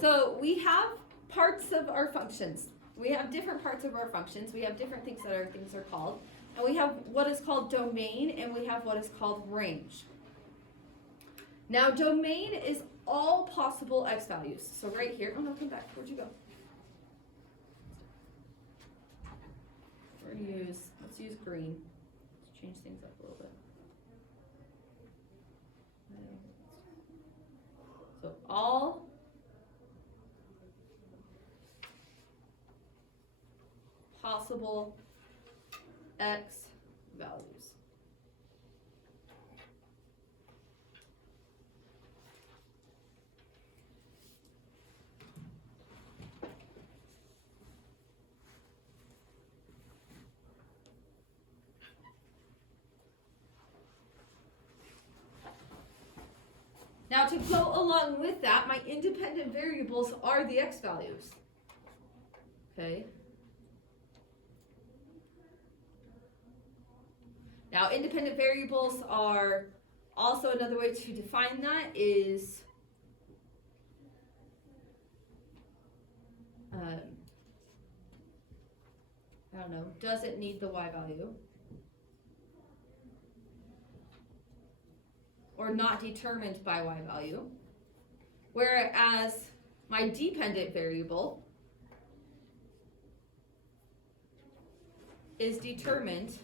So we have parts of our functions. We have different parts of our functions. We have different things that our things are called. And we have what is called domain, and we have what is called range. Now, domain is all possible x values. So right here, oh no, come back. Where'd you go? We're gonna let's use green. Let's change things up a little bit. So all possible x values. Now to go along with that, my independent variables are the x values. Okay. Now, independent variables are also another way to define that is I don't know, does it need the y value? Or not determined by y value. Whereas my dependent variable is determined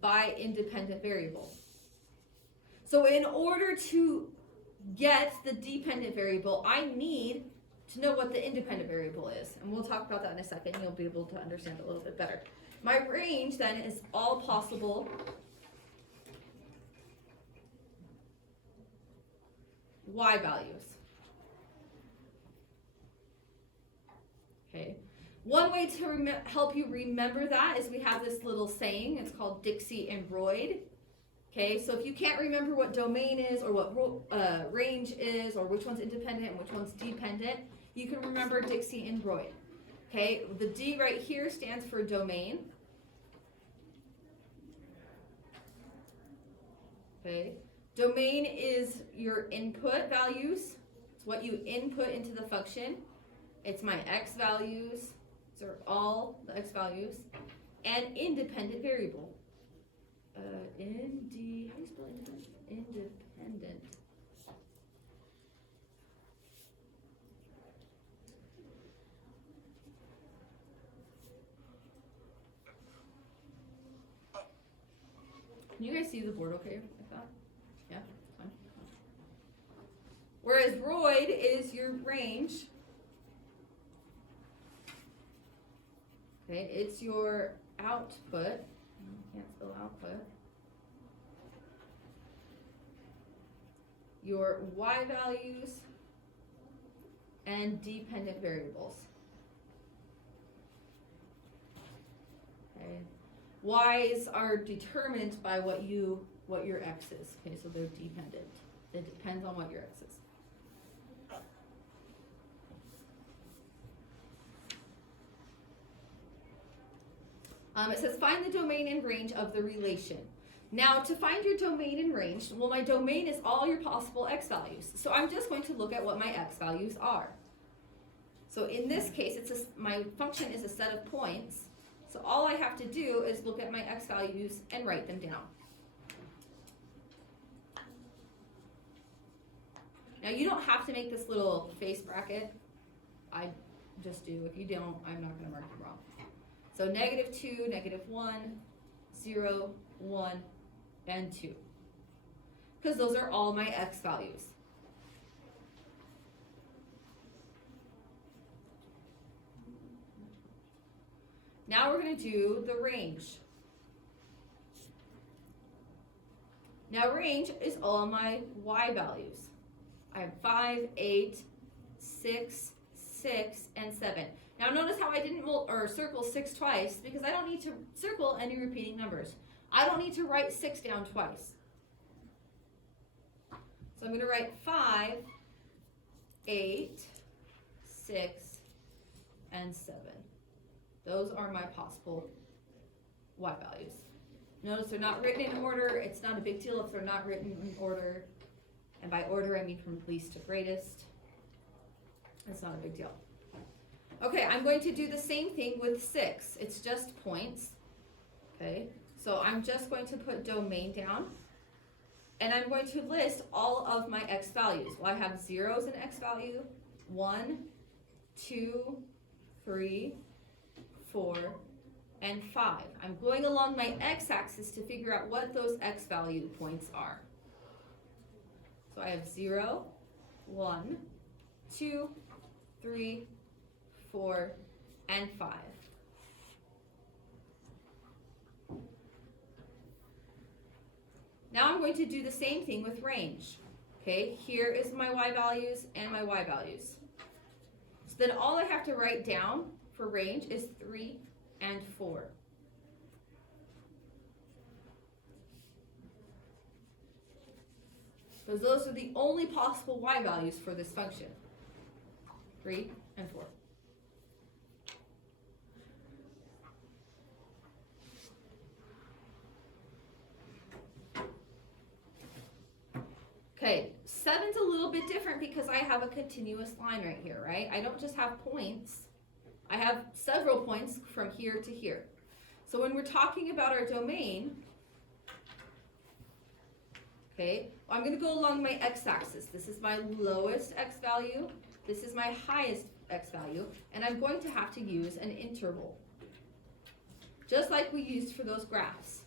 by independent variable. So in order to get the dependent variable, I need to know what the independent variable is. And we'll talk about that in a second. You'll be able to understand a little bit better. My range then is all possible y values. Okay. One way to help you remember that is we have this little saying. It's called Dixie and Royd. Okay, so if you can't remember what domain is or what range is or which one's independent and which one's dependent, you can remember Dixie and Royd. Okay, the D right here stands for domain. Okay, domain is your input values. It's what you input into the function. It's my x values. These are all the x values. And independent variable. How do you spell independent? Independent. Can you guys see the board okay like that? Yeah, fine. Whereas Royd is your range. Okay, it's your output. Can't spell output. Your y values and dependent variables. Okay. Y's are determined by what your x is. Okay, so they're dependent. It depends on what your x is. It says find the domain and range of the relation. Now to find your domain and range, well, my domain is all your possible x values. So I'm just going to look at what my x values are. So in this case, my function is a set of points. So all I have to do is look at my x values and write them down. Now you don't have to make this little face bracket. I just do. If you don't, I'm not going to mark you wrong. So -2, -1, 0, 1, and 2. Because those are all my x values. Now we're going to do the range. Now range is all my y values. I have 5, 8, 6, 6, and 7. Now notice how I didn't circle 6 twice, because I don't need to circle any repeating numbers. I don't need to write 6 down twice. So I'm going to write 5, 8, 6, and 7. Those are my possible y values. Notice they're not written in order. It's not a big deal if they're not written in order. And by order, I mean from least to greatest. It's not a big deal. Okay, I'm going to do the same thing with 6. It's just points. Okay, so I'm just going to put domain down. And I'm going to list all of my x values. Well, I have zeros in x value. 1, 2, 3, 4, and 5. I'm going along my x-axis to figure out what those x value points are. So I have 0, 1, 2, 3, 4, and 5. Now I'm going to do the same thing with range. Okay, here is my y values and my y values. So then all I have to write down for range is 3 and 4. Because those are the only possible y values for this function. 3 and 4. Okay, 7's a little bit different because I have a continuous line right here, right? I don't just have points. I have several points from here to here. So when we're talking about our domain, okay, I'm going to go along my x-axis. This is my lowest x value. This is my highest x value. And I'm going to have to use an interval, just like we used for those graphs.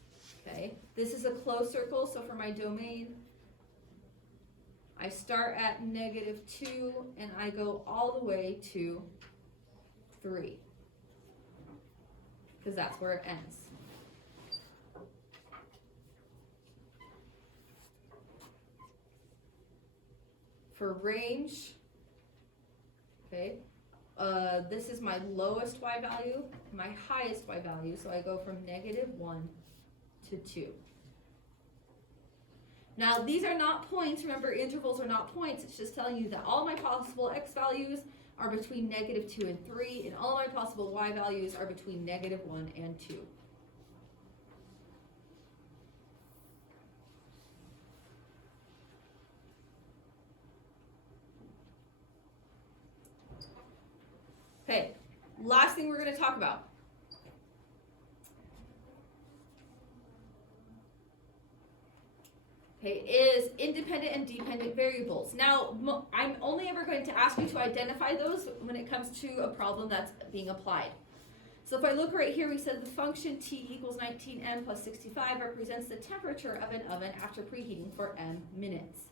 Okay, this is a closed circle, so for my domain, I start at -2 and I go all the way to 3, because that's where it ends. For range, okay, this is my lowest y value, my highest y value, so I go from -1 to 2. Now, these are not points. Remember, intervals are not points. It's just telling you that all my possible x values are between -2 and 3, and all my possible y values are between -1 and 2. Okay, last thing we're going to talk about. Okay, is independent and dependent variables. Now, I'm only ever going to ask you to identify those when it comes to a problem that's being applied. So if I look right here, we said the function t equals 19m plus 65 represents the temperature of an oven after preheating for m minutes.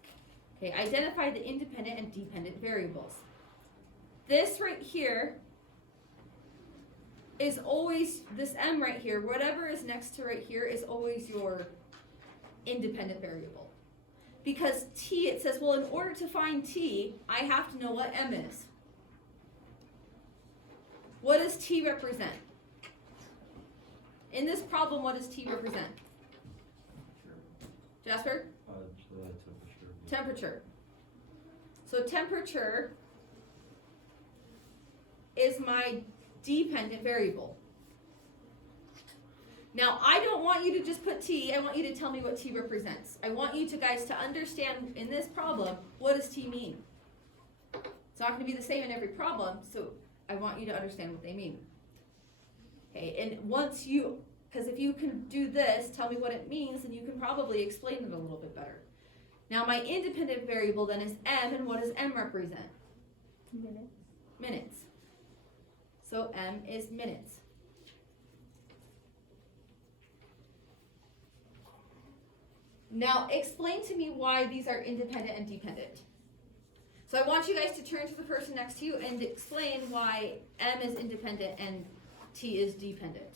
Okay, identify the independent and dependent variables. This right here is always, this m right here, whatever is next to right here is always your independent variable. Because t, it says, well, in order to find t, I have to know what m is. What does t represent? In this problem, what does t represent? Jasper? Temperature. So temperature is my dependent variable. Now, I don't want you to just put t, I want you to tell me what t represents. I want you guys to understand in this problem, what does t mean? It's not going to be the same in every problem, so I want you to understand what they mean. Okay, and once you, because if you can do this, tell me what it means, then you can probably explain it a little bit better. Now, my independent variable then is m, and what does m represent? Minutes. Minutes. So m is minutes. Now, explain to me why these are independent and dependent. So I want you guys to turn to the person next to you and explain why m is independent and t is dependent.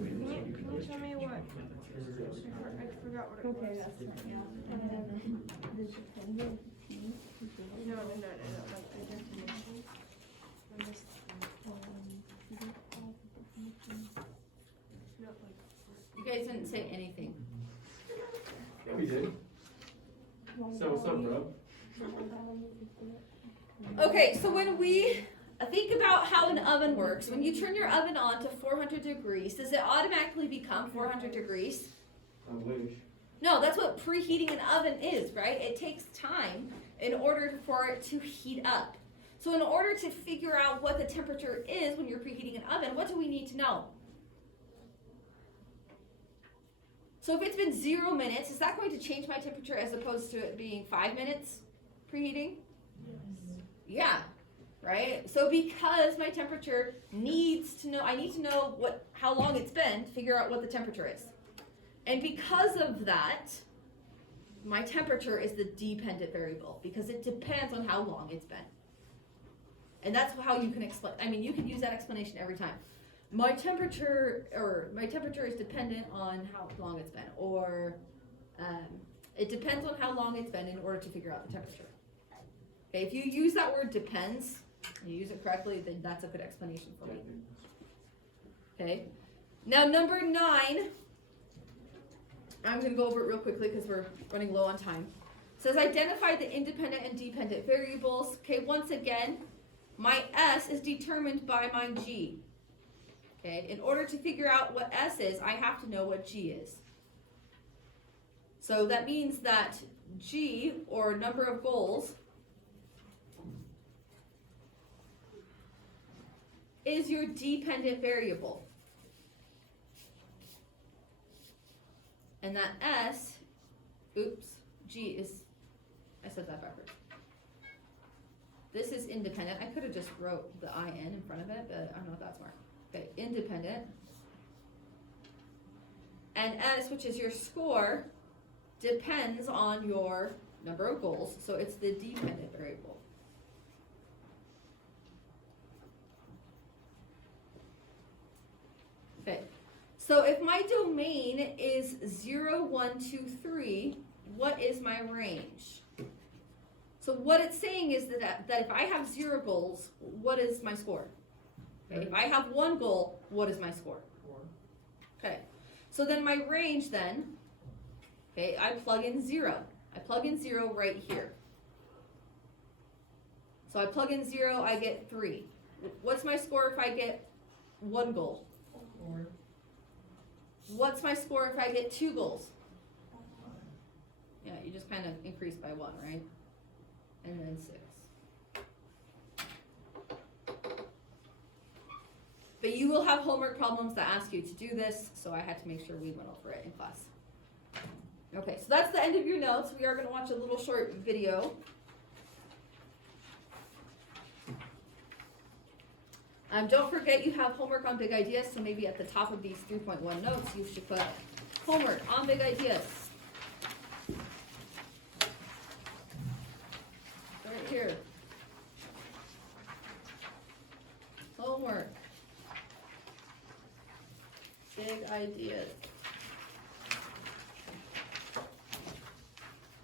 Can you tell me what? I forgot what it was. No, like the definition. guys didn't say anything. Yeah, we did. So what's up, bro? Okay, so when we think about how an oven works, when you turn your oven on to 400 degrees, does it automatically become 400 degrees? I wish. No, that's what preheating an oven is, right? It takes time in order for it to heat up. So in order to figure out what the temperature is when you're preheating an oven, what do we need to know? So if it's been 0 minutes, is that going to change my temperature as opposed to it being 5 minutes preheating? Yeah, right? So because my temperature needs to know, I need to know how long it's been to figure out what the temperature is. And because of that, my temperature is the dependent variable because it depends on how long it's been. And that's how you can explain, I mean, you can use that explanation every time. My temperature is dependent on how long it's been, or it depends on how long it's been in order to figure out the temperature. Okay, if you use that word depends, and you use it correctly, then that's a good explanation for me. Okay, now number 9, I'm going to go over it real quickly because we're running low on time. It says identify the independent and dependent variables. Okay, once again, my S is determined by my G. Okay, in order to figure out what S is, I have to know what G is. So that means that G, or number of goals, is your dependent variable. And that S, G is, I said that backwards. This is independent. I could have just wrote the IN in front of it, but I'm not that smart. Okay, independent. And S, which is your score, depends on your number of goals, so it's the dependent variable. Okay, so if my domain is 0, 1, 2, 3, what is my range? So what it's saying is that if I have 0 goals, what is my score? Okay, if I have 1 goal, what is my score? 4. Okay, so then my range then, okay, I plug in 0. I plug in 0 right here. So I plug in 0, I get 3. What's my score if I get 1 goal? 4. What's my score if I get 2 goals? Yeah, you just kind of increase by 1, right? And then 6. But you will have homework problems that ask you to do this, so I had to make sure we went over it in class. Okay, so that's the end of your notes. We are going to watch a little short video. Don't forget you have homework on big ideas, so maybe at the top of these 3.1 notes you should put homework on big ideas. Right here. Homework. Big ideas.